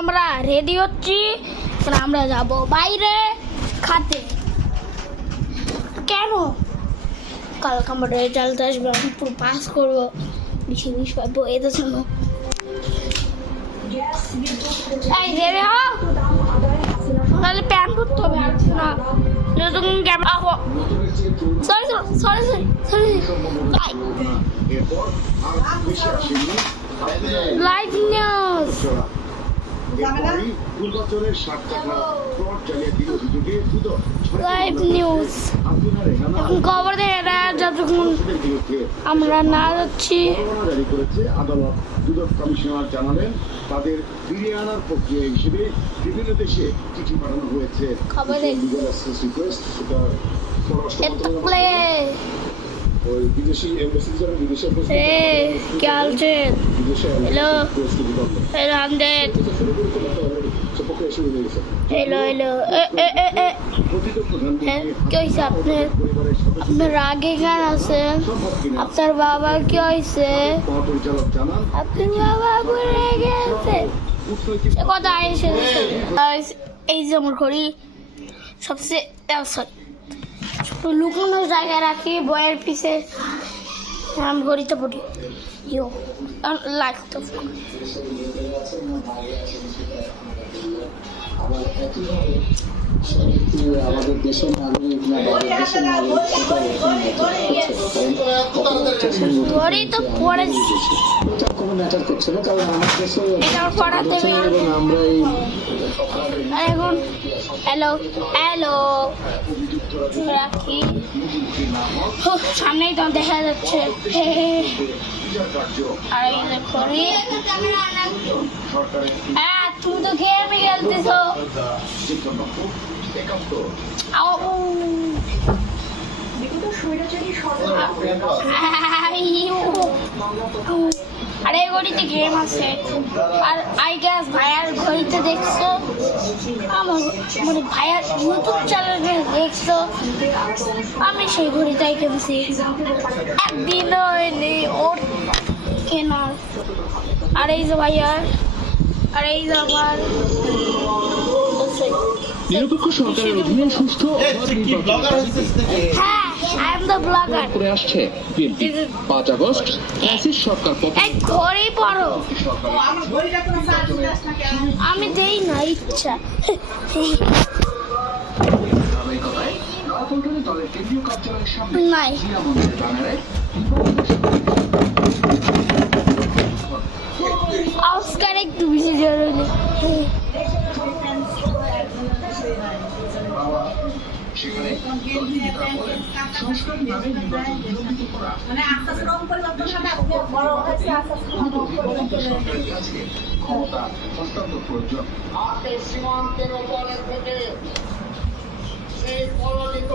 আমরা রেডি হচ্ছি, আমরা যাব বাইরে খাতে। কেন? কালকে আমার রেজাল্ট আসবে, আমি পুরো পাস করবো, বেশি বেশি পাবো। এটা শোনো, এই রেডি হও, তাহলে প্যান্ট পরতে হবে না। যতক্ষণ camera sorry sorry sorry sorry by live news. Live news এখন খবর দেয় এরা, যতক্ষণ আমরা না যাচ্ছি। আদালত দুদক কমিশনার জানালেন তাদের ফিরিয়ে আনার প্রক্রিয়া হিসেবে বিভিন্ন দেশে চিঠি পাঠানো হয়েছে। বিদেশি क्या हाल है? हेलो हेलो আমদেদ, हेलो हेलो কি হয়েছে আপনার? আপনার রাগে কেন আছেন? আপনার বাবা কি হয়েছে? আপনার বাবা রেগে আছে, সে কথা এসেছে। এই যে আমার ঘড়ি সবচেয়ে লুকানো জায়গায় রাখি, বইয়ের পিছে আমি ঘড়িতে পড়ি। ইউ লাইক তো আমাদের দেশের নাগরিক না দেশের ঘড়ি তো পড়ে কোনো ম্যাটার করছে না, কারণ আমার দেশে আমরা এখন হ্যালো হ্যালো রাখি, সামনেই তো দেখা যাচ্ছে। আর এই যে ঘড়ি, হ্যাঁ তুমি তো গেমই খেলতেছো। আরে ঘড়িতে গেম আছে, আর আই গেস ভাইয়ার ঘড়িতে দেখছো, আমার মানে ভাইয়ার ইউটিউব চ্যানেলে দেখছো, আমি সেই ঘড়িটাই কিনছি। একদিন হয়নি ওর কেনার। আর এই যে ভাইয়ার, আর এই যে আমার নিরপেক্ষ সরকারের অধীনে সুস্থ করে আসছে বিএনপি। 5 আগস্ট ফ্যাসিস্ট সরকার ঘড়ি পড়ো, আমি দেই না ইচ্ছা। নাই অস্কার একটু বেশি জরুরি। মানে আস্তে আস্তে রং পরিবর্তন হবে, বড় হয়েছে আস্তে আস্তে ক্ষমতা হস্তান্তর প্রয়োজন। সীমান্তের ওপরে থেকে সেই পলালিত